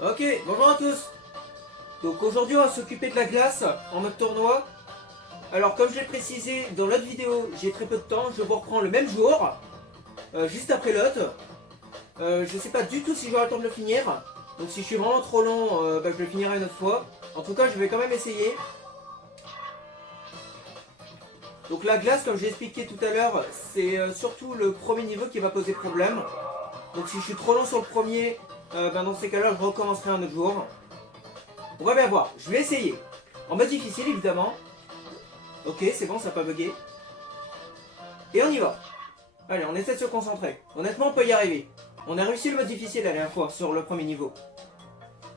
Ok, bonjour à tous. Donc aujourd'hui on va s'occuper de la glace en mode tournoi. Alors comme je l'ai précisé dans l'autre vidéo, j'ai très peu de temps, je vous reprends le même jour, juste après l'autre. Je sais pas du tout si j'aurai le temps de le finir. Donc si je suis vraiment trop long, je le finirai une autre fois. En tout cas je vais quand même essayer. Donc la glace, comme j'ai expliqué tout à l'heure, c'est surtout le premier niveau qui va poser problème. Donc si je suis trop long sur le premier, dans ces cas-là je recommencerai un autre jour. On va bien voir, je vais essayer. En mode difficile évidemment. Ok, c'est bon, ça n'a pas bugué. Et on y va. Allez, on essaie de se concentrer. Honnêtement, on peut y arriver. On a réussi le mode difficile la dernière fois sur le premier niveau.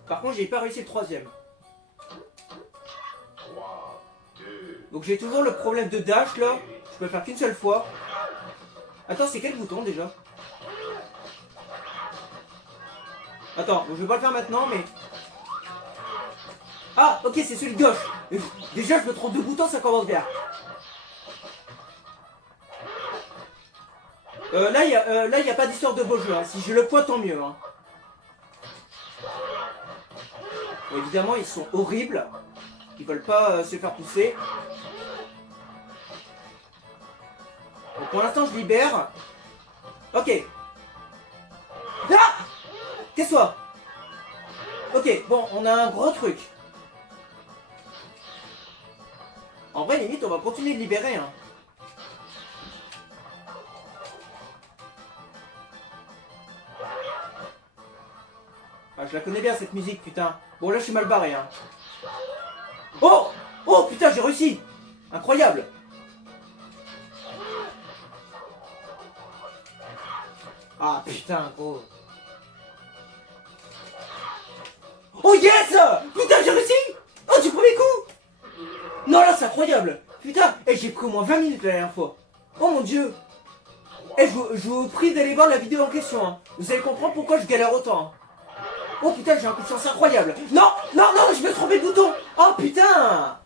Par contre, j'ai pas réussi le troisième. Donc j'ai toujours le problème de dash là. Je peux le faire qu'une seule fois. Attends, c'est quel bouton déjà? Attends, je vais pas le faire maintenant, mais... Ah, ok, c'est celui de gauche. Déjà, je me trompe deux boutons, ça commence bien. Là, il n'y a pas d'histoire de beau jeu. Hein. Si j'ai le poids, tant mieux. Hein. Bon, évidemment, ils sont horribles. Ils veulent pas se faire pousser. Donc, pour l'instant, je libère. Ok. Ah! Tais-toi. Ok, bon, on a un gros truc. En vrai, limite, on va continuer de libérer. Hein. Ah, je la connais bien, cette musique, putain. Bon, là, je suis mal barré. Hein. Oh! Oh, putain, j'ai réussi! Incroyable! Ah, putain, gros. Oh, yes! Putain, j'ai réussi! Oh, du premier coup! Non, là, c'est incroyable! Putain, et j'ai pris au moins 20 minutes la dernière fois. Oh, mon dieu! Et je vous prie d'aller voir la vidéo en question. Hein. Vous allez comprendre pourquoi je galère autant. Hein. Oh, putain, j'ai un coup de chance incroyable. Non, non, non, je me suis trompé de bouton! Oh, putain!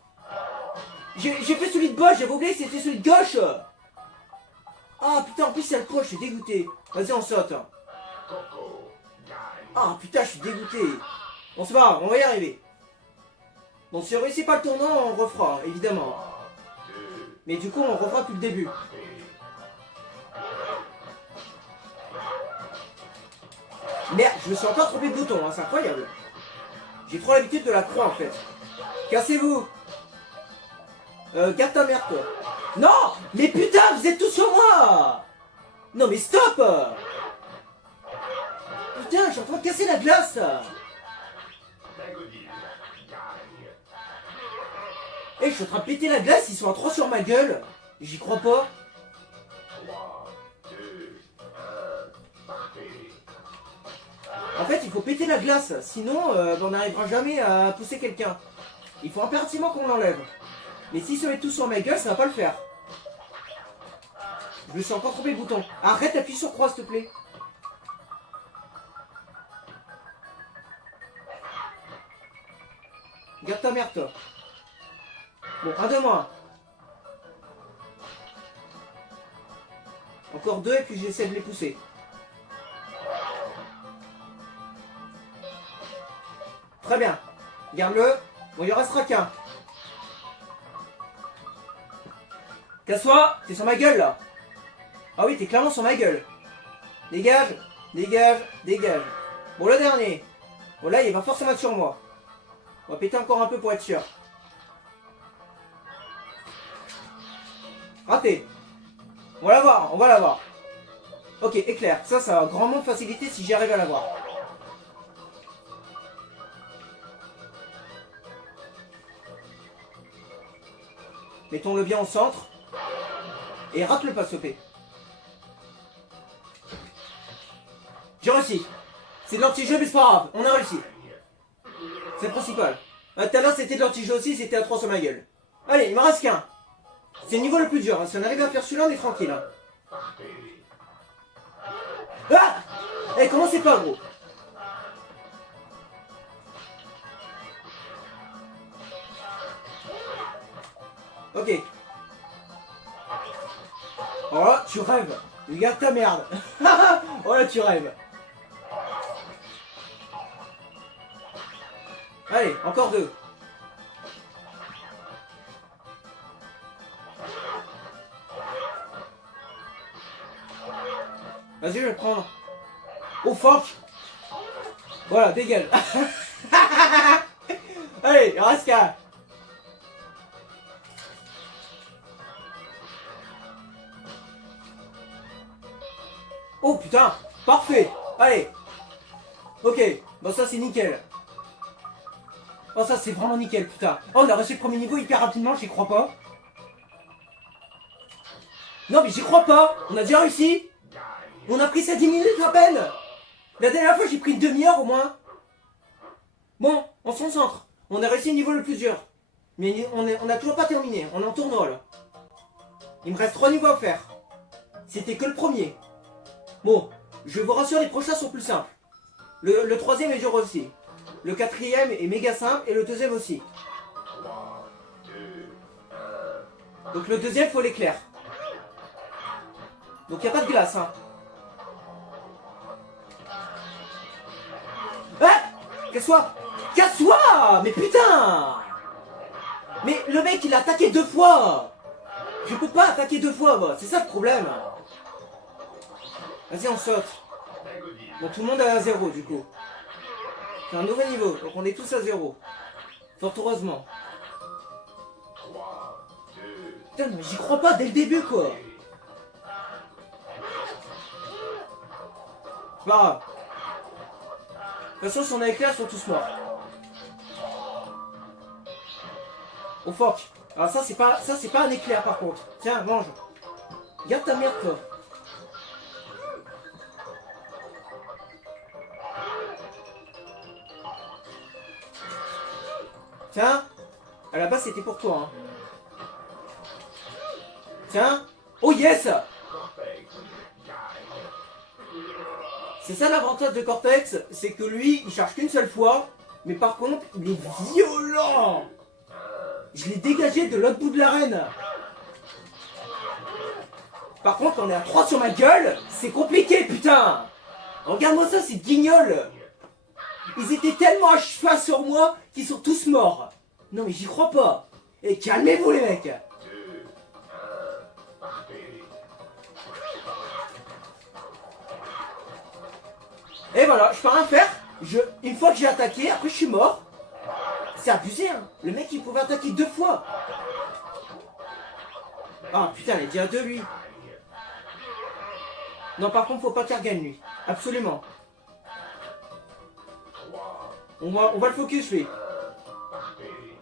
J'ai fait celui de gauche, j'avais oublié que c'était celui de gauche! Ah putain, en plus c'est le pro, je suis dégoûté. Vas-y, on saute. Ah putain, je suis dégoûté. Bon, c'est pas grave, on va y arriver. Bon, si on réussit pas le tournoi, on refera, évidemment. Mais du coup, on refera depuis le début. Merde, je me suis encore trompé de bouton, hein, c'est incroyable. J'ai trop l'habitude de la croix en fait. Cassez-vous. Garde ta mère, toi. Non! Mais putain, vous êtes tous sur moi! Non mais stop! Putain, je suis en train de casser la glace! Eh, je suis en train de péter la glace, ils sont à 3 sur ma gueule. J'y crois pas. En fait, il faut péter la glace, sinon on n'arrivera jamais à pousser quelqu'un. Il faut impérativement qu'on l'enlève. Mais s'ils se mettent tous sur ma gueule, ça va pas le faire. Je me suis encore trompé le bouton. Arrête, appuie sur croix, s'il te plaît. Garde ta merde, toi. Bon, un de moins. Encore deux et puis j'essaie de les pousser. Très bien. Garde-le. Bon, il en restera qu'un. Casse-toi. T'es sur ma gueule, là. Ah oui, t'es clairement sur ma gueule. Dégage. Dégage. Dégage. Bon, le dernier. Bon, là, il va forcément être sur moi. On va péter encore un peu pour être sûr. Raté. On va l'avoir, on va l'avoir. Ok, éclair. Ça va grandement me faciliter si j'y arrive à l'avoir. Mettons-le bien au centre. Et rate le pas, s'il te plaît. J'ai réussi. C'est de l'anti-jeu, mais c'est pas grave. On a réussi. C'est le principal. Tout à l'heure, c'était de l'anti-jeu aussi, c'était à 3 sur ma gueule. Allez, il me reste qu'un. C'est le niveau le plus dur. Hein. Si on arrive à faire celui-là, on est tranquille. Hein. Ah! Eh, commencez pas, gros. Ok. Oh là, tu rêves. Regarde ta merde. Oh là, tu rêves. Allez, encore 2. Vas-y, je vais le prendre. Oh fuck. Voilà, dégage. Allez, Raska. Oh putain, parfait. Allez. Ok, bon ça c'est nickel. Oh ça c'est vraiment nickel, putain. Oh, on a reçu le premier niveau hyper rapidement, j'y crois pas. Non mais j'y crois pas. On a déjà réussi. On a pris ça 10 minutes à peine. La dernière fois j'ai pris une demi-heure au moins. Bon, on se concentre. On a réussi le niveau le plus dur. Mais on a toujours pas terminé. On est en tournoi là. Il me reste 3 niveaux à faire. C'était que le premier. Bon, je vous rassure, les prochains sont plus simples. Le troisième est dur aussi. Le quatrième est méga simple et le deuxième aussi. Donc le deuxième, faut l'éclair. Donc il n'y a pas de glace, hein. Ah, casse-toi. Casse-toi. Mais putain. Mais le mec, il a attaqué 2 fois. Je peux pas attaquer 2 fois, moi. C'est ça le problème. Vas-y, on saute. Bon, tout le monde est à 0 du coup. C'est un nouveau niveau, donc on est tous à 0. Fort heureusement. Putain, mais j'y crois pas dès le début, quoi. C'est pas grave. De toute façon, si on a éclair, ils sont tous morts. Oh fuck. Alors ça, c'est pas un éclair par contre. Tiens, mange. Garde ta merde, toi. Tiens. À la base, c'était pour toi, hein. Tiens. Oh yes. C'est ça l'avantage de Cortex, c'est que lui, il charge qu'une seule fois, mais par contre, il est violent. Je l'ai dégagé de l'autre bout de l'arène. Par contre, quand on est à 3 sur ma gueule, c'est compliqué, putain. Regarde-moi ça, c'est guignol. Ils étaient tellement à cheval sur moi qu'ils sont tous morts. Non mais j'y crois pas. Et calmez-vous les mecs. Et voilà, je peux rien faire. Une fois que j'ai attaqué, après je suis mort. C'est abusé, hein. Le mec il pouvait attaquer 2 fois. Ah putain, il est déjà 2 lui. Non, par contre, faut pas qu'il regagne lui. Absolument. On va le focus lui.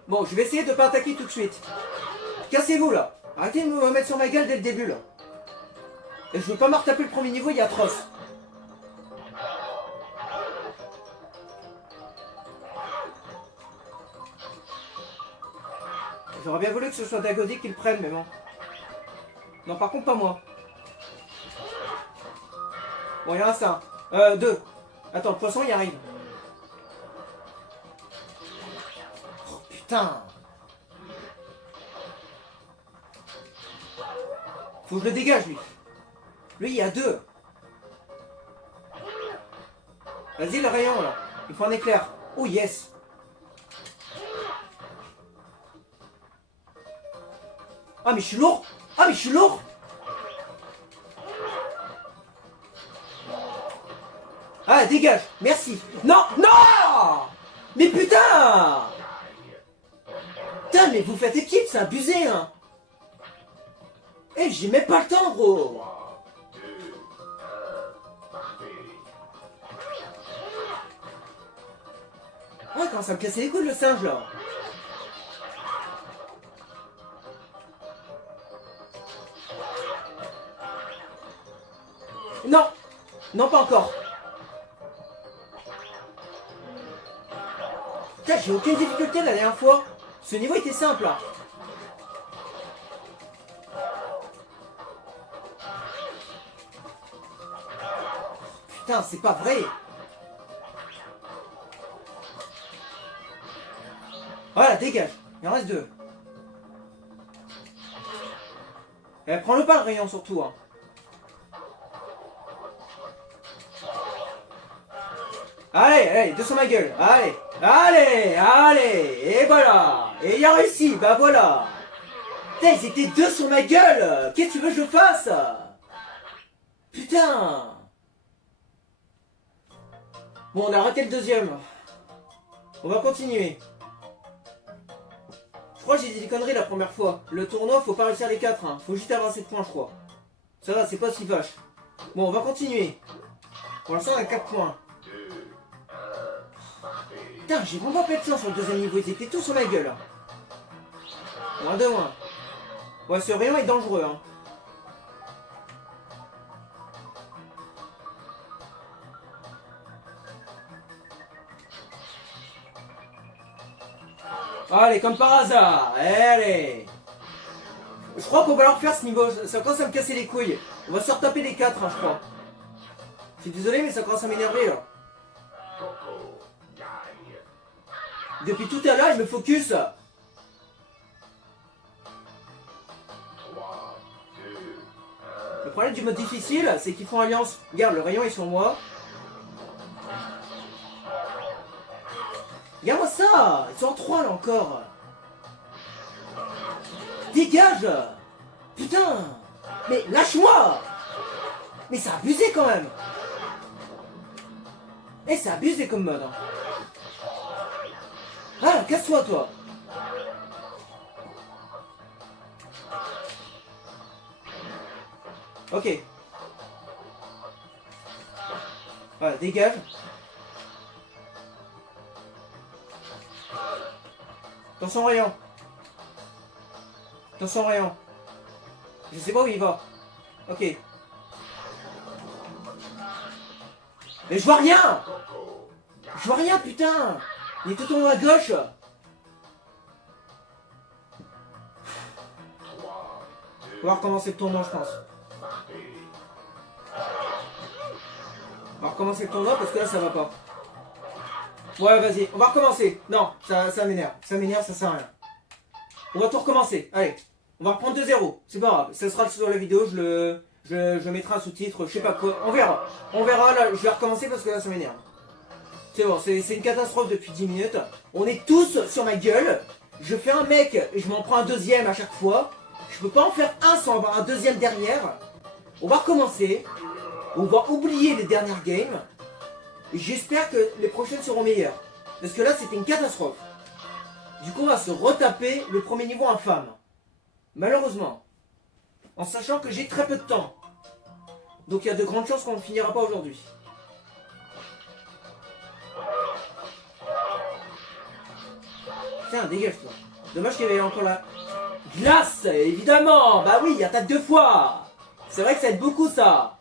Bon, je vais essayer de pas attaquer tout de suite. Cassez-vous là. Arrêtez de me mettre sur ma gueule dès le début là. Et je veux pas me retaper le premier niveau, il est atroce. J'aurais bien voulu que ce soit Dagody qui le prenne, mais bon. Non, par contre, pas moi. Bon, il y en a ça. 2. Attends, le poisson, il arrive. Oh, putain. Faut que je le dégage, lui. Lui, il y a 2. Vas-y, le rayon, là. Il faut un éclair. Oh, yes. Ah, mais je suis lourd. Ah, mais je suis lourd. Ah, dégage. Merci. Non, non. Mais putain. Putain, mais vous faites équipe, c'est abusé, hein. Eh, j'ai même pas le temps, gros. Ouais, quand ça me cassait les couilles, le singe, là. Non. Non, pas encore. Putain, j'ai aucune difficulté la dernière fois. Ce niveau était simple, là. Putain, c'est pas vrai. Voilà, dégage. Il en reste 2. Prends-le pas le rayon surtout, hein. Allez, allez, 200 ma gueule. Allez, allez, allez. Et voilà. Et il a réussi, bah voilà. Putain, ils étaient deux sur ma gueule. Qu'est-ce que tu veux que je fasse? Putain. Bon, on a raté le deuxième. On va continuer. Je crois que j'ai dit des conneries la première fois. Le tournoi, faut pas réussir les 4. Hein. Faut juste avoir 7 points, je crois. Ça va, c'est pas si vache. Bon, on va continuer. Pour l'instant, on a 4 points. Putain, j'ai vraiment pas de chance sur le deuxième niveau. Ils étaient tous sur ma gueule. Moins de moins. Ouais, ce rayon est dangereux. Hein. Allez, comme par hasard. Allez. Je crois qu'on va leur faire ce niveau. Ça commence à me casser les couilles. On va se retaper les 4, hein, je crois. Je suis désolé, mais ça commence à m'énerver là. Depuis tout à l'heure, il me focus. Le problème du mode difficile, c'est qu'ils font alliance. Regarde, le rayon est sur moi. Regarde-moi ça. Ils sont en 3 là encore. Dégage. Putain. Mais lâche-moi. Mais c'est abusé quand même. Eh, c'est abusé comme mode. Hein. Ah, casse-toi toi. Ok. Voilà, dégage. Attention rayon. Attention rayon. Je sais pas où il va. Ok. Mais je vois rien. Je vois rien, putain. Il est tout en haut à gauche. On va recommencer le tournoi, je pense. On va recommencer le tournoi parce que là, ça va pas. Ouais, vas-y, on va recommencer. Non, ça m'énerve. Ça m'énerve, ça sert à rien. On va tout recommencer. Allez, on va reprendre 2-0. C'est pas grave. Ça sera sur la vidéo. Je mettrai un sous-titre. Je sais pas quoi. On verra. On verra. Là, je vais recommencer parce que là, ça m'énerve. C'est bon. C'est une catastrophe depuis 10 minutes. On est tous sur ma gueule. Je fais un mec et je m'en prends un deuxième à chaque fois. Je peux pas en faire un sans avoir un deuxième derrière. On va recommencer. On va oublier les dernières games. Et j'espère que les prochaines seront meilleures. Parce que là, c'était une catastrophe. Du coup, on va se retaper le premier niveau infâme. Malheureusement. En sachant que j'ai très peu de temps. Donc il y a de grandes chances qu'on ne finira pas aujourd'hui. Tiens, dégage-toi. Dommage qu'il y avait encore la glace, évidemment. Bah oui, attaque 2 fois. C'est vrai que ça aide beaucoup, ça.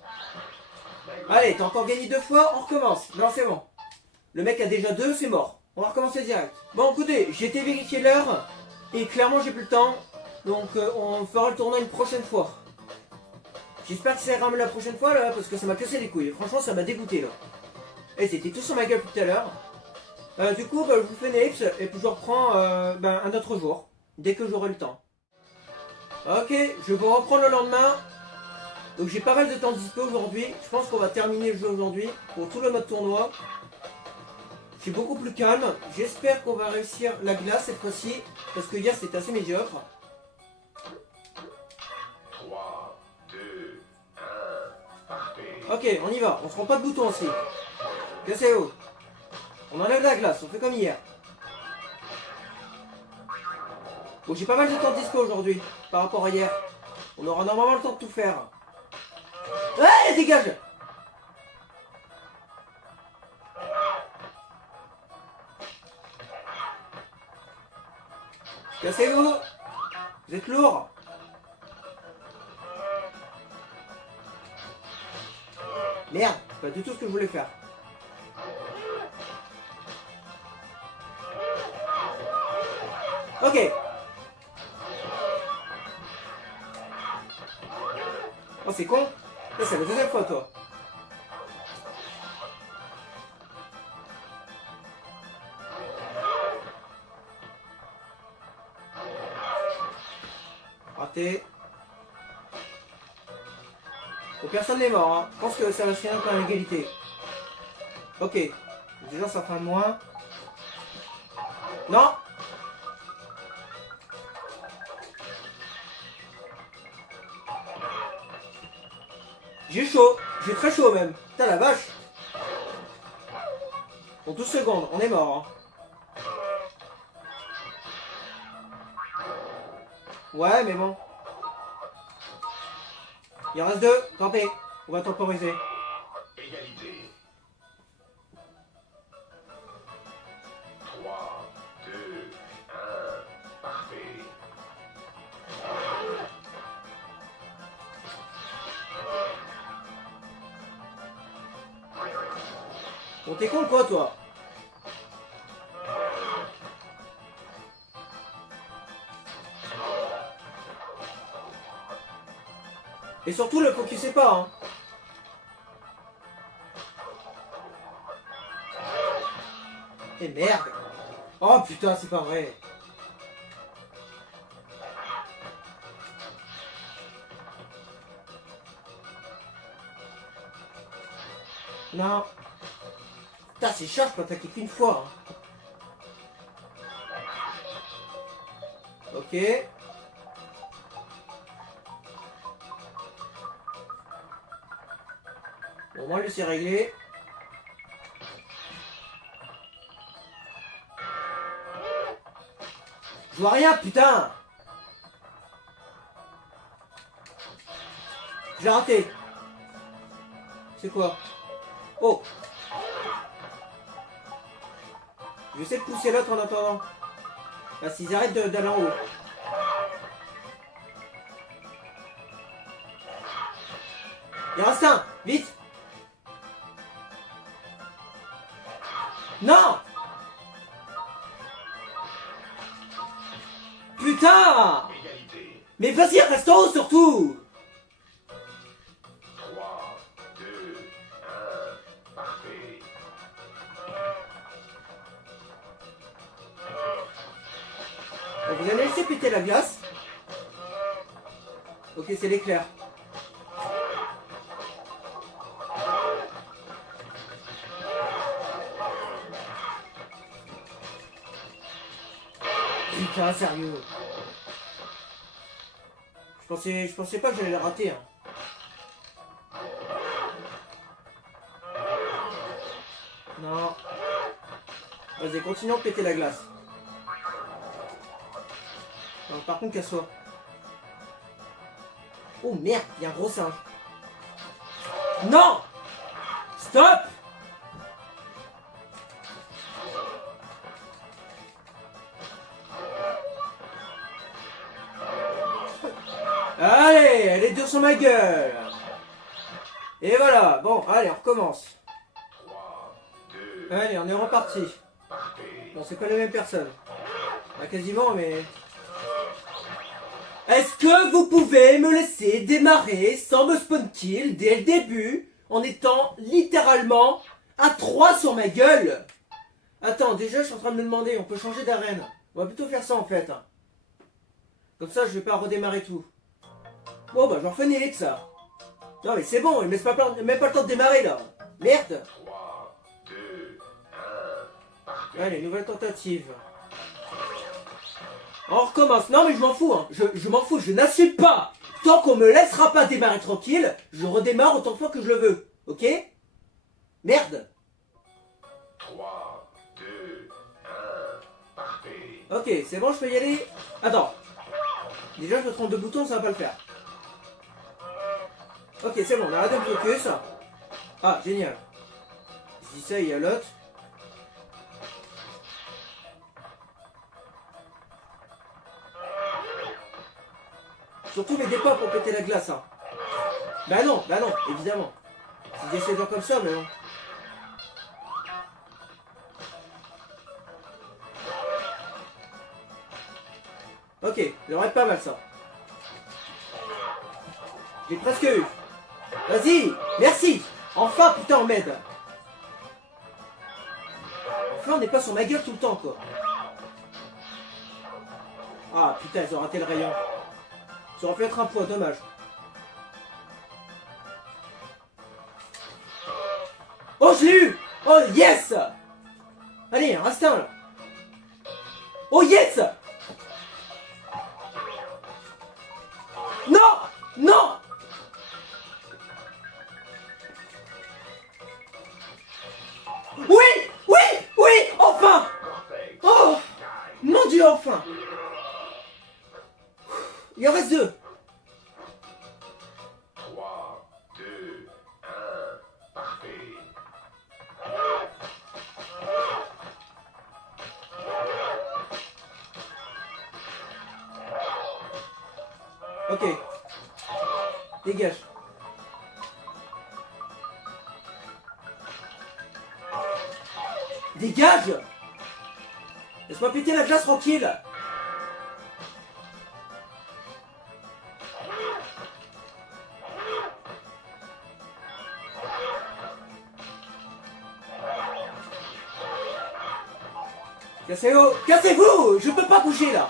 Allez, t'as encore gagné 2 fois, on recommence. Non, c'est bon. Le mec a déjà 2, c'est mort. On va recommencer direct. Bon, écoutez, j'ai été vérifier l'heure. Et clairement, j'ai plus le temps. Donc, on fera le tournoi une prochaine fois. J'espère que ça ira la prochaine fois, là, parce que ça m'a cassé les couilles. Franchement, ça m'a dégoûté, là. Et c'était tout sur ma gueule tout à l'heure. Du coup, bah, je vous fais une ellipse, et puis je reprends un autre jour. Dès que j'aurai le temps. Ok, je vais vous reprendre le lendemain. Donc j'ai pas mal de temps dispo aujourd'hui. Je pense qu'on va terminer le jeu aujourd'hui pour tout le mode tournoi. Je suis beaucoup plus calme. J'espère qu'on va réussir la glace cette fois-ci. Parce que hier c'était assez médiocre. 3, 2, 1, ok, on y va. On se prend pas de bouton aussi. Cassez-vous. On enlève la glace. On fait comme hier. Bon, j'ai pas mal de temps dispo aujourd'hui. Par rapport à hier. On aura normalement le temps de tout faire. Ouais, dégage! Cassez-vous! Vous êtes lourd! Merde, c'est pas du tout ce que je voulais faire. Ok. Oh, c'est con. Ça, c'est la deuxième fois, toi. Raté. Bon, personne n'est mort, hein. Je pense que ça va se finir par l'égalité. Ok. Déjà, ça fait un moins. Non. J'ai chaud. J'ai très chaud même. Putain la vache. Pour 12 secondes, on est mort. Hein. Ouais, mais bon. Il en reste 2. Tant pis. On va temporiser. Égalité. 3, 2, 1, parfait. Bon, t'es con quoi, toi? Et surtout, le focusez pas, hein. Et merde. Oh putain, c'est pas vrai. Non. Putain, c'est cher, je peux attaquer qu'une fois. Hein. Ok. Bon, au moins, lui, c'est réglé. Je vois rien, putain. J'ai raté. C'est quoi? Oh. Je vais essayer de pousser l'autre en attendant. Là, s'ils arrêtent d'aller en haut. Il en reste un. Vite. Non. Putain. Égalité. Mais vas-y, reste en haut surtout. 3, 2, 1, parfait. Bon, vous allez laisser péter la glace. Ok, c'est l'éclair. Putain, sérieux. Je pensais pas que j'allais la rater. Hein. Non. Vas-y, continuons de péter la glace. Non, par contre, casse-toi. Oh merde, il y a un gros singe. Non. Stop. Allez, elle est dure sur ma gueule. Et voilà, bon, allez, on recommence. 3, 2, Allez, on est reparti. parfait. Bon, c'est pas les mêmes personnes. Bah, quasiment, mais... Est-ce que vous pouvez me laisser démarrer sans me spawn kill dès le début en étant littéralement à 3 sur ma gueule? Attends, déjà, je suis en train de me demander, on peut changer d'arène. On va plutôt faire ça, en fait. Comme ça, je vais pas redémarrer tout. Bon, bah, j'en finis de ça. Non, mais c'est bon, il me laisse même pas le temps de démarrer, là. Merde. 3, 2, 1, parfait. Allez, nouvelle tentative. On recommence. Non, mais je m'en fous, hein. Je m'en fous, je n'assume pas. Tant qu'on me laissera pas démarrer tranquille, je redémarre autant de fois que je le veux. Ok? Merde. 3, 2, 1, parfait. Ok, c'est bon, je peux y aller. Attends. Déjà, je me trompe de bouton, ça va pas le faire. Ok, c'est bon, on arrête de me focus. Ah, génial. Je dis ça, il y a l'autre. Surtout mettez pas pour péter la glace, hein. Bah non, évidemment. C'est des saisons comme ça, mais non. Ok, il aurait pas mal ça. J'ai presque eu. Vas-y, merci. Enfin, putain, on m'aide. Enfin, on n'est pas sur ma gueule tout le temps, quoi. Ah, putain, ils ont raté le rayon. Ça aurait pu être un point, dommage. Oh, je l'ai eu. Oh, yes. Allez, un reste un là. Oh yes! Non! Non! Oui! Oui! Oui! Enfin! Cortex Oh! gagne. Mon Dieu, enfin! Il en reste deux. 3, 2, 1, partez. Ok. Dégage. Dégage! Laisse-moi péter la glace tranquille. Cassez-vous! Cassez-vous! Je peux pas bouger là!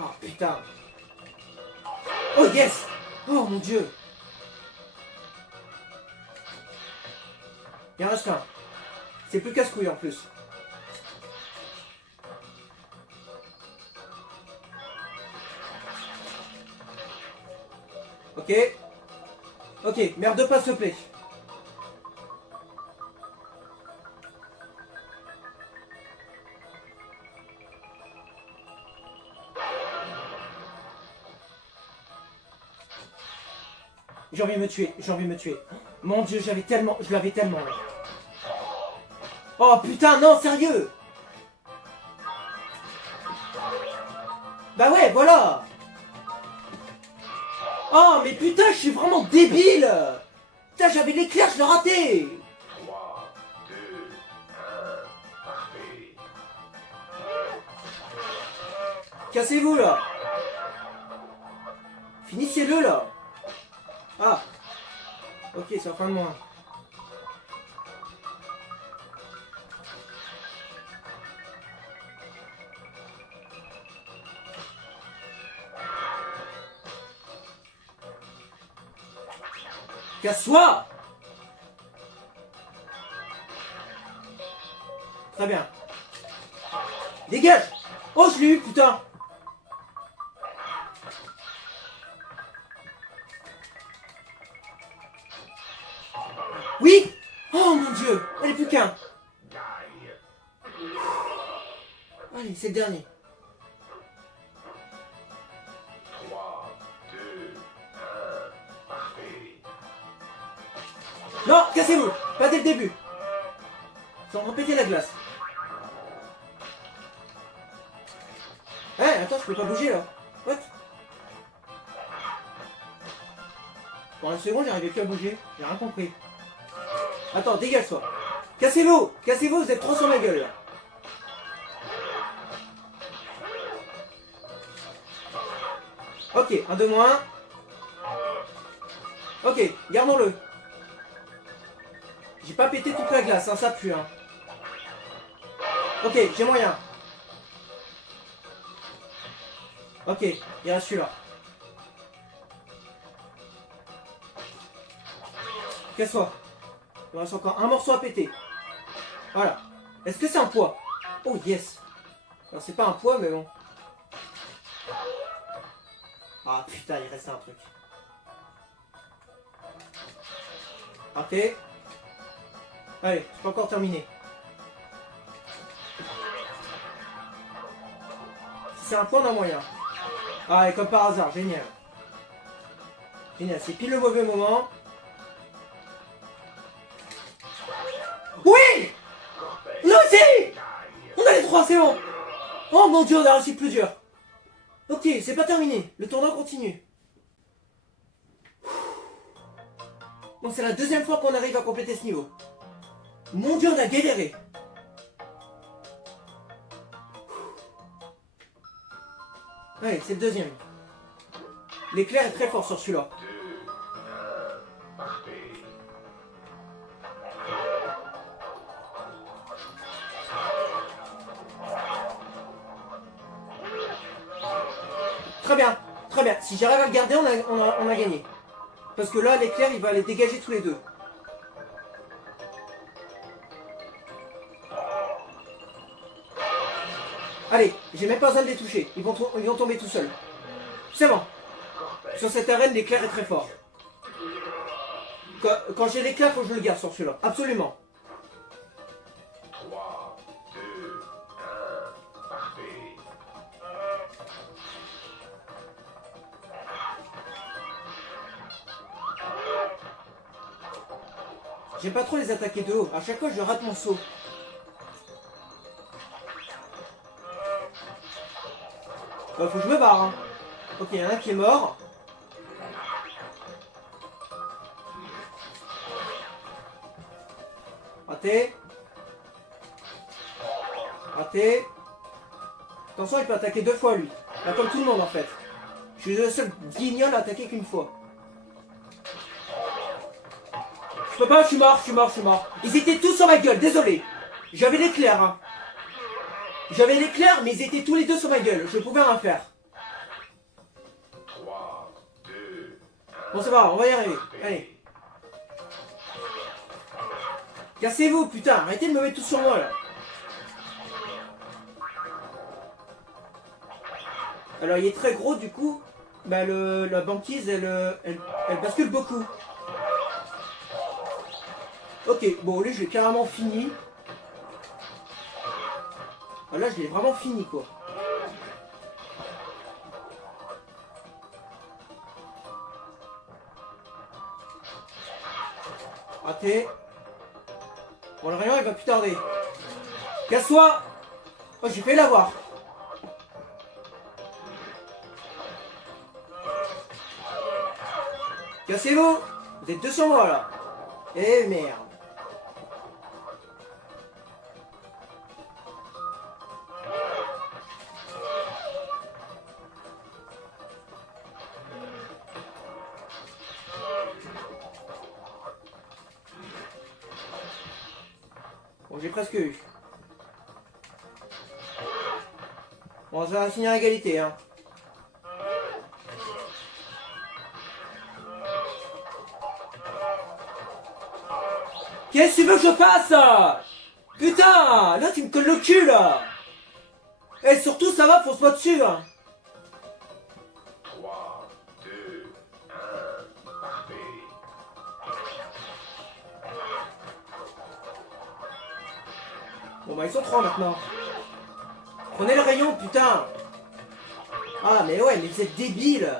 Oh putain! Oh yes! Oh mon dieu! Il en reste un. C'est plus casse-couille en plus. Ok. Ok, merde pas s'il te plaît. J'ai envie de me tuer, j'ai envie de me tuer. Mon dieu, je l'avais tellement là. Oh putain, non, sérieux! Bah ouais, voilà! Oh mais putain, je suis vraiment débile! Putain, j'avais l'éclair, je l'ai raté! 3, 2, 1, partez. Cassez-vous là! Finissez-le là! Ah! Ok, c'est en fin de moi. Casse-toi! Très bien. Dégage! Oh, je l'ai eu, putain! Oui! Oh mon dieu! Allez, plus qu'un! Gagne. Allez, c'est le dernier. 3, 2, 1, partez. Non, cassez-vous! Pas dès le début! Sans répéter la glace. Eh, attends, je peux pas bouger là. What? Pendant une seconde, j'arrivais plus à bouger. J'ai rien compris. Attends, dégage-toi. Cassez-vous! Cassez-vous, vous êtes trop sur ma gueule là. Ok, un de moins. Ok, gardons-le. J'ai pas pété toute la glace, hein, ça pue. Hein. Ok, j'ai moyen. Ok, il reste celui-là. Casse-toi. Il reste encore un morceau à péter. Voilà. Est-ce que c'est un poids? Oh yes. Alors c'est pas un poids, mais bon. Ah putain, il reste un truc. Ok. Allez, c'est pas encore terminé. Si c'est un point, on a moyen. Ah, et comme par hasard, génial. Génial, c'est pile le mauvais moment. Oui! Non, si! On a les trois, c'est bon! Oh mon dieu, on a réussi le plus dur. Ok, c'est pas terminé. Le tournoi continue. Donc c'est la deuxième fois qu'on arrive à compléter ce niveau. Mon dieu, on a galéré. Allez, c'est le deuxième. L'éclair est très fort sur celui-là. 2, 1, partez. Très bien, très bien. Si j'arrive à le garder, on a gagné. Parce que là, l'éclair, il va les dégager tous les deux. Allez, j'ai même pas besoin de les toucher. Ils vont tomber tout seuls. C'est bon. Sur cette arène, l'éclair est très fort. Quand j'ai l'éclair, faut que je le garde sur celui-là. Absolument. 3, 2, 1, partez. J'aime pas trop les attaquer de haut. À chaque fois, je rate mon saut. Bah, faut que je me barre. Hein. Ok, il y en a un qui est mort. Raté. Raté. Attention, il peut attaquer 2 fois, lui. Là, comme tout le monde, en fait. Je suis le seul guignol à attaquer qu'une fois. Je peux pas, je suis mort. Ils étaient tous sur ma gueule, désolé. J'avais l'éclair, hein. J'avais l'éclair, mais ils étaient tous les deux sur ma gueule. Je pouvais rien faire. 3, 2, 1. Bon, c'est pas grave, on va y arriver. Allez. Cassez-vous, putain. Arrêtez de me mettre tout sur moi, là. Alors, il est très gros, du coup. Bah, la banquise, elle bascule beaucoup. Ok, bon, lui, je l'ai carrément fini. Ah, là, je l'ai vraiment fini, quoi. Raté. Bon, le rayon, il va plus tarder. Casse-toi. Oh, j'ai failli l'avoir. Cassez-vous. Vous êtes deux sur moi, là. Eh, merde. Bon, j'ai presque eu. Bon, ça va finir à égalité, hein. Qu'est-ce que tu veux que je fasse? Putain, là tu me colles le cul là. Et surtout ça va, fonce pas dessus hein. 3, 2, 1, partez. Bon bah ils sont 3 maintenant. Prenez le rayon putain. Ah mais ouais mais vous êtes débiles.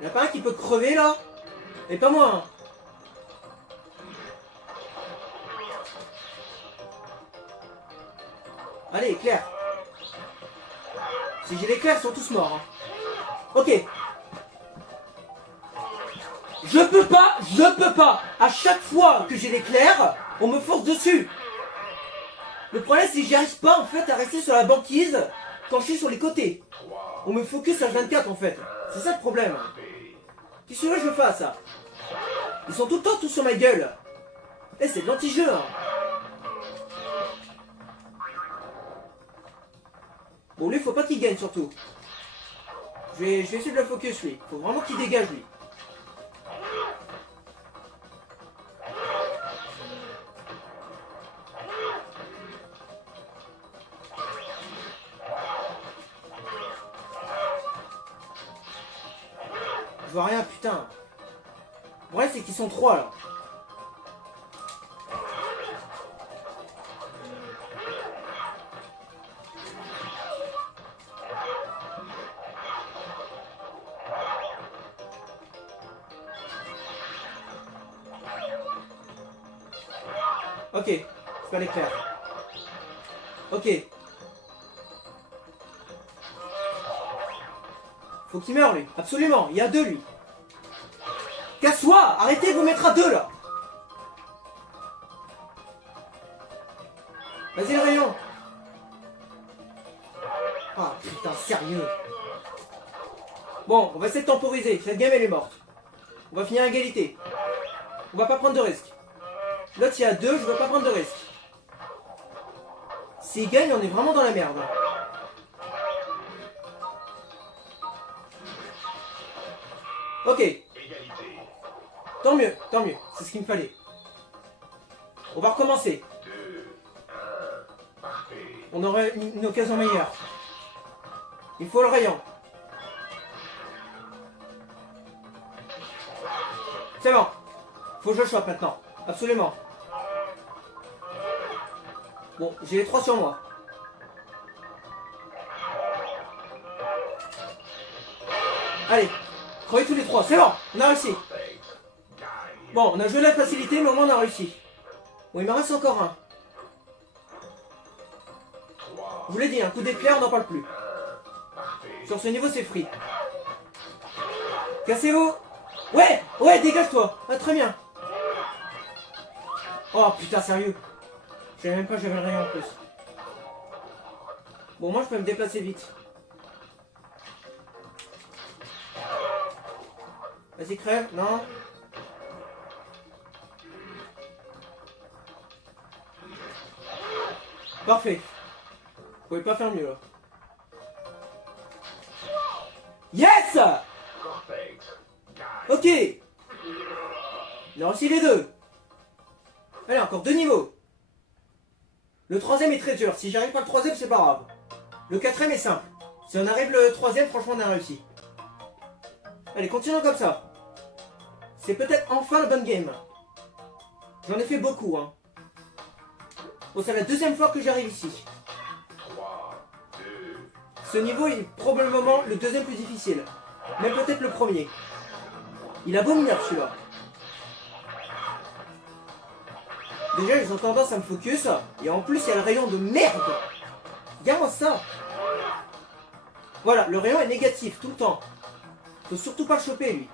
Y'a pas un qui peut crever là? Et pas moi hein. Allez, éclair. Si j'ai l'éclair, ils sont tous morts. Hein. Ok. Je peux pas. À chaque fois que j'ai l'éclair, on me force dessus. Le problème, c'est que j'y arrive pas en fait à rester sur la banquise quand je suis sur les côtés. On me focus à 24 en fait. C'est ça le problème. Qu'est-ce que je fais ça? Ils sont tout le temps tous sur ma gueule. Eh, c'est de l'anti-jeu. Hein. Bon, lui, faut pas qu'il gagne surtout. Je vais essayer de le focus lui. Faut vraiment qu'il dégage lui. Je vois rien, putain. Bref, c'est qu'ils sont 3 là. Ok, c'est pas l'éclair. Ok. Faut qu'il meure lui, absolument, il y a 2 lui. Casse-toi, arrêtez de vous mettre à 2 là. Vas-y le rayon. Ah putain, sérieux. Bon, on va essayer de temporiser, cette game elle est morte. On va finir à égalité. On va pas prendre de risques. L'autre il y a 2, je veux pas prendre de risques. S'il gagne, on est vraiment dans la merde. Ok, Égalité. tant mieux, c'est ce qu'il me fallait. On va recommencer. 2, 1, parfait. On aurait une occasion meilleure. Il faut le rayon. C'est bon. Faut que je chope maintenant. Absolument. Bon, j'ai les 3 sur moi. Allez, crevez tous les 3. C'est bon, on a réussi. Perfect. Gagne. Bon, on a joué la facilité, mais au moins on a réussi. Bon, il m'en reste encore un. 3, Je vous l'ai dit, un coup d'éclair, on n'en parle plus. 1, parfait. Sur ce niveau, c'est free. Cassez-vous. Ouais, ouais, dégage-toi. Ah, très bien. Oh, putain, sérieux. Je savais même pas que j'avais le rayon en plus. Bon, moi, je peux me déplacer vite. Vas-y, crève. Non. Parfait. Vous pouvez pas faire mieux, là. Yes! Perfect. Gagne. Ok. Il a réussi les deux. Allez, encore 2 niveaux. Le 3ème est très dur. Si j'arrive pas le 3ème, c'est pas grave. Le 4ème est simple. Si on arrive le 3ème, franchement, on a réussi. Allez, continuons comme ça. C'est peut-être enfin le bon game. J'en ai fait beaucoup, hein. Bon, c'est la 2ème fois que j'arrive ici. 3, 2, Ce niveau est probablement le 2ème plus difficile. Même peut-être le 1er. Il a beau mineur, celui-là. Déjà, ils ont tendance à me focus. Et en plus, il y a le rayon de merde. Regarde-moi ça. Voilà, le rayon est négatif tout le temps. Faut surtout pas le choper, lui.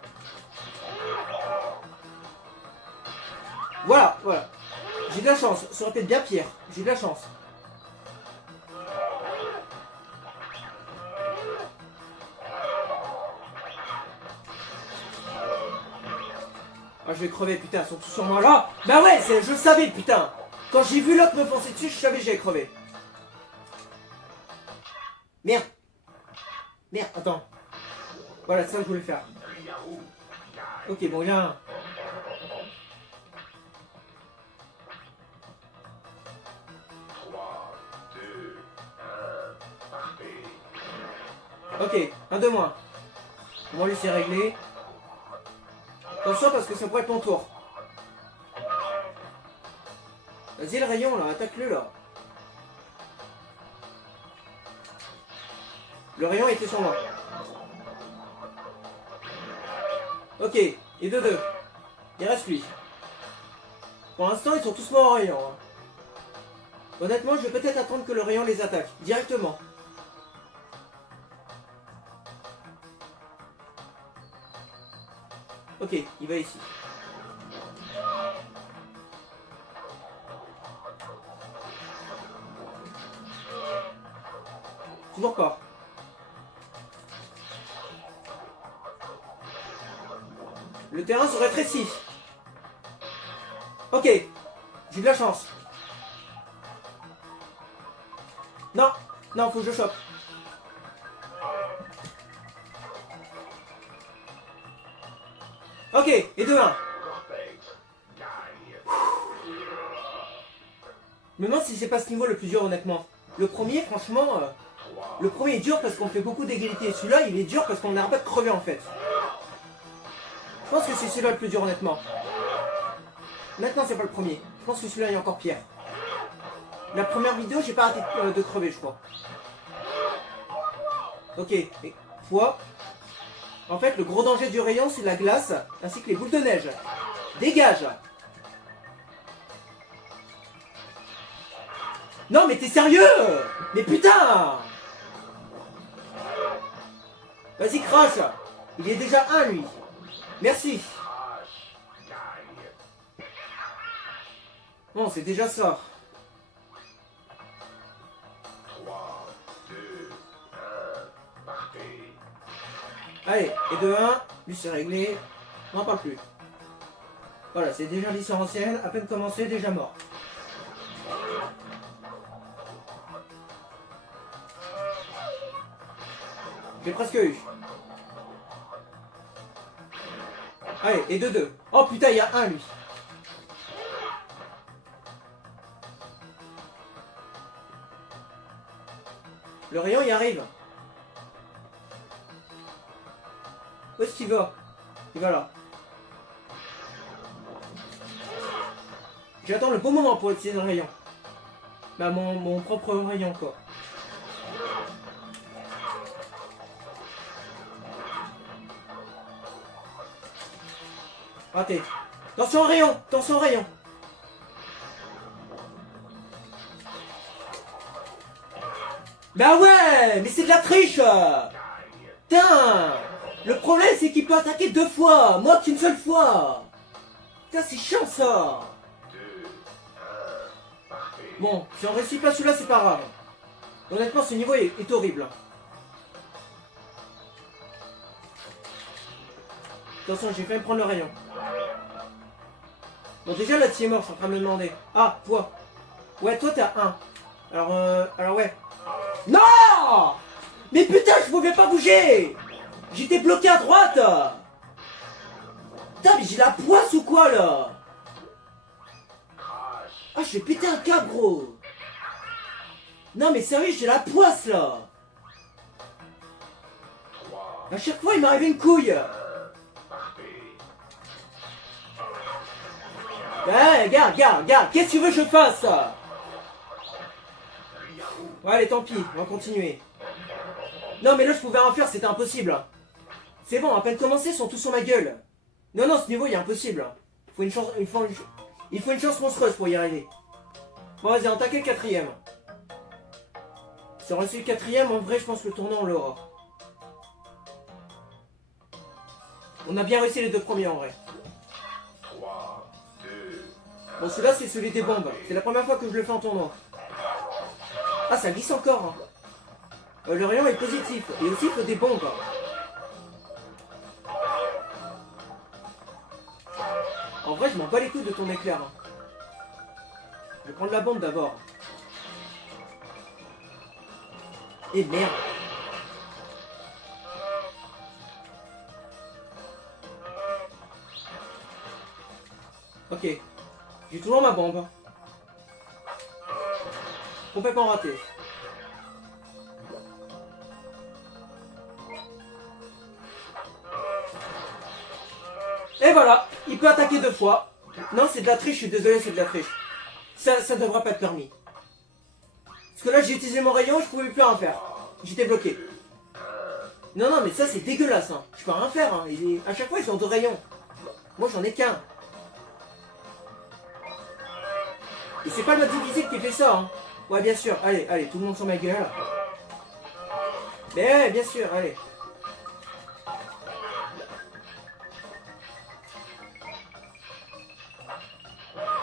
Voilà, voilà. J'ai de la chance. Ça aurait pu être bien pire. J'ai de la chance. Ah, je vais crever, putain, ils sont tous sur moi là. Bah ouais, je le savais, putain. Quand j'ai vu l'autre me foncer dessus, je savais que j'allais crever. Merde. Merde, attends. Voilà, c'est ça que je voulais faire. Yahoo. Gagne. Ok, bon, il y a un. 3, 2, 1, parfait. Ok, un de moins. Bon, lui, c'est réglé. Attention, parce que ça pourrait être mon tour. Vas-y, le rayon, là, attaque-le, là. Le rayon était sur moi. Ok, et 2-2. Il reste lui. Pour l'instant, ils sont tous morts au rayon. Hein. Honnêtement, je vais peut-être attendre que le rayon les attaque. Directement. Ok, il va ici. Toujours pas. Le terrain se rétrécit. Ok, j'ai de la chance. Non, non, faut que je chope. Ok, et 2-1. Perfect. Gagne. Je me demande si c'est pas ce niveau le plus dur, honnêtement. Le premier, franchement, 3, le premier est dur parce qu'on fait beaucoup d'égalité. Celui-là, il est dur parce qu'on n'arrête pas de crever, en fait. Je pense que c'est celui-là le plus dur, honnêtement. Maintenant, c'est pas le premier. Je pense que celui-là est encore pire. La première vidéo, j'ai pas arrêté de crever, je crois. Ok, et fois. En fait, le gros danger du rayon, c'est la glace, ainsi que les boules de neige. Dégage! Non, mais t'es sérieux? Mais putain! Vas-y, crash! Il est déjà un, lui. Merci. Crash. Gagne. Bon, c'est déjà ça. 3, 2, 1, parfait. Allez, et 2-1, lui c'est réglé. On n'en parle plus. Voilà, c'est déjà l'essentiel, à peine commencé, déjà mort. J'ai presque eu. Allez, et de 2. Oh putain, il y a un lui. Le rayon il arrive. Où est-ce qu'il va? Il va là. J'attends le bon moment pour utiliser le rayon. Bah mon propre rayon quoi. Raté. Attention au rayon. Attention au rayon. Bah ouais. Mais c'est de la triche. Putain. Le problème c'est qu'il peut attaquer 2 fois. Moi qu'une seule fois. Putain c'est chiant ça. Bon, si on réussit pas celui-là, c'est pas grave. Honnêtement, ce niveau est horrible. Attention, j'ai failli me prendre le rayon. Bon, déjà, là, tu es mort, je suis en train de me demander. Ah, toi. Ouais, toi, t'as 1. Alors ouais. Non! Mais putain, je pouvais pas bouger! J'étais bloqué à droite! Putain, mais j'ai la poisse ou quoi, là? Ah, je vais péter un câble, gros! Non, mais sérieux, j'ai la poisse, là! À chaque fois, il m'arrive une couille! Ouais, regarde, qu'est-ce que tu veux que je fasse? Ouais, allez, tant pis, on va continuer. Non, mais là, je pouvais rien faire, c'était impossible. C'est bon, à peine commencé, ils sont tous sur ma gueule. Non, ce niveau, il est impossible. Il faut une chance monstrueuse pour y arriver. Bon, vas-y, on attaque le 4ème. Si on réussit le 4ème, en vrai, je pense que le tournoi, on l'aura. On a bien réussi les 2 premiers, en vrai. Bon, celui-là, c'est celui des bombes. C'est la première fois que je le fais en tournoi. Ah, ça glisse encore. Hein. Le rayon est positif. Et aussi, il faut des bombes. En vrai, je m'en bats les couilles de ton éclair. Hein. Je vais prendre la bombe d'abord. Et merde. Ok. J'ai toujours ma bombe. Complètement raté. Et voilà, il peut attaquer 2 fois. Non, c'est de la triche, je suis désolé, c'est de la triche. Ça devrait pas être permis. Parce que là, j'ai utilisé mon rayon, je pouvais plus rien faire. J'étais bloqué. Non, mais ça, c'est dégueulasse. Hein. Je peux rien faire. Hein. À chaque fois, ils sont 2 rayons. Moi, j'en ai qu'un. Et c'est pas le mode difficile qui fait ça. Hein. Ouais, bien sûr. Allez, tout le monde sur ma gueule. Mais ouais, bien sûr, allez.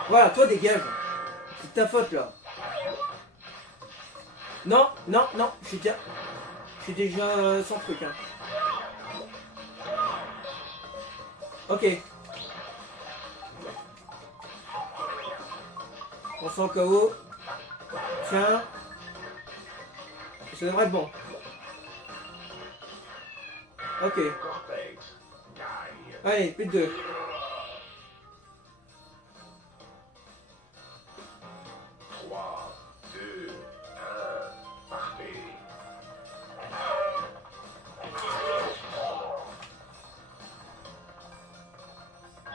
Voilà, toi dégage. C'est ta faute là. Non, je suis déjà sans truc. Hein. Ok. On sent le KO. Tiens. Ça devrait être bon. Ok. Allez, plus de 2.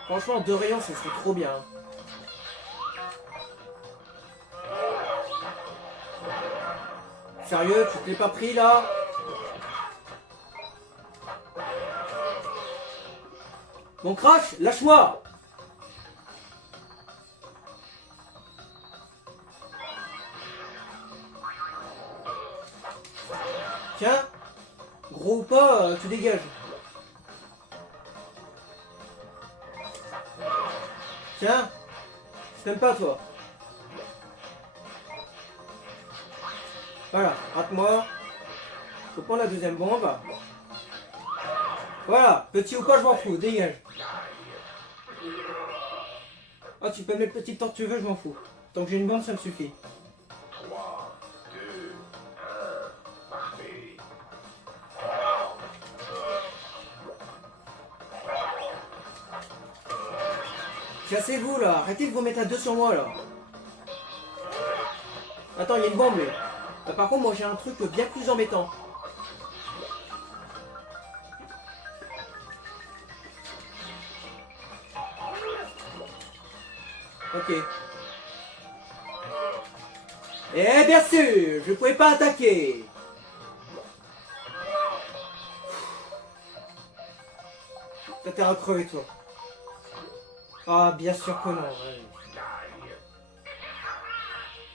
Franchement, 2 rayons, ça serait trop bien. Sérieux, tu te l'es pas pris là? Mon crash, lâche-moi! Tiens, gros ou pas, tu dégages. Tiens, je t'aime pas toi. Voilà, rate-moi. Faut prendre la 2ème bombe. Voilà, petit ou pas, je m'en fous, dégage. Ah, tu peux mettre petite tant que tu veux, je m'en fous. Tant que j'ai une bombe, ça me suffit. Cassez-vous là, arrêtez de vous mettre à deux sur moi là. Attends, il y a une bombe lui. Par contre, moi j'ai un truc bien plus embêtant. Ok. Eh bien sûr, je pouvais pas attaquer. Toi t'es recrevé toi. Ah bien sûr que non. Ouais.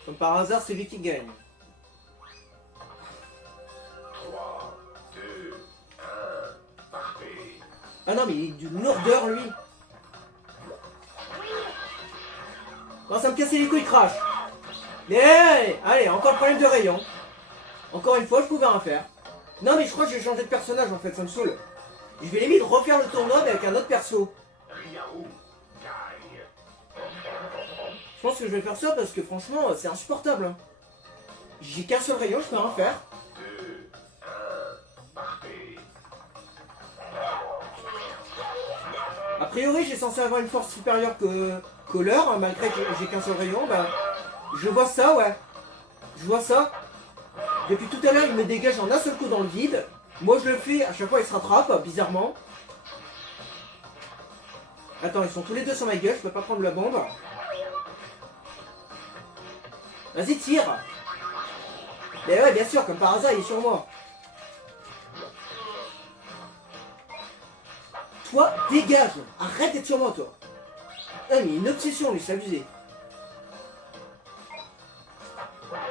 Comme par hasard, c'est lui qui gagne. 3, 2, 1, partez. Ah non mais il est d'une lourdeur lui. Non, ça me casse les couilles, crash. Mais allez, encore le problème de rayon. Encore une fois, je pouvais rien faire. Non mais je crois que j'ai changé de personnage en fait, ça me saoule. Je vais limite refaire le tournoi mais avec un autre perso. Riaou gagne. Je pense que je vais faire ça parce que franchement, c'est insupportable. Hein. J'ai qu'un seul rayon, je peux rien faire. 2, 1, partez. A priori, j'ai censé avoir une force supérieure que leur, hein, malgré que j'ai qu'un seul rayon. Bah, je vois ça, ouais. Je vois ça. Depuis tout à l'heure, il me dégage en un seul coup dans le vide. Moi, je le fais, à chaque fois, il se rattrape, bizarrement. Attends, ils sont tous les deux sur ma gueule, je peux pas prendre la bombe. Vas-y, tire. Mais ouais, bien sûr, comme par hasard, il est sur moi. Toi, dégage. Arrête d'être sur moi, toi. Ah, mais il y a une obsession, lui, c'est abusé.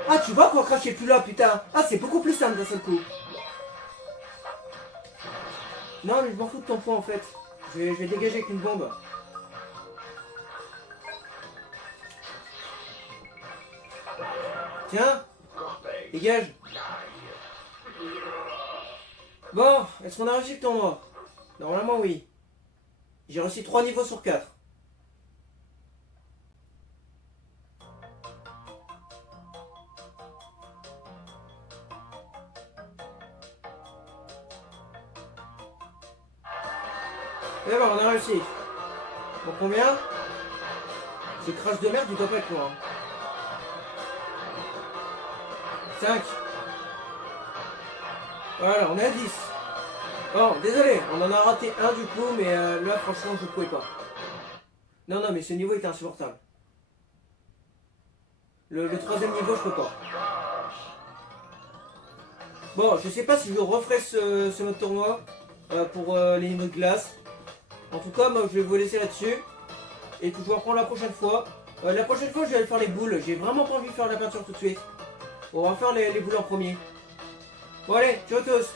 Ah, tu vois quand Crash est plus là, putain. Ah, c'est beaucoup plus simple d'un seul coup. Non, mais je m'en fous de ton point, en fait. Je vais dégager avec une bombe. Tiens, Cortex dégage. gagne. Bon, est-ce qu'on a réussi le tournoi? Normalement, oui. J'ai réussi 3 niveaux sur 4. Et ben, on a réussi. Pour combien? Ce crash de merde, il doit pas être loin. 5. Voilà, on est à 10. Bon, désolé, on en a raté un du coup, mais là, franchement, je pouvais pas. Non, non, mais ce niveau était insupportable. Le troisième niveau, je peux pas. Bon, je sais pas si je referai ce mode tournoi pour les niveaux de glace. En tout cas, moi, je vais vous laisser là-dessus. Et puis, je vous reprends la prochaine fois. La prochaine fois, je vais aller faire les boules. J'ai vraiment pas envie de faire la peinture tout de suite. On va faire les boules en premier. Bon, allez, ciao à tous.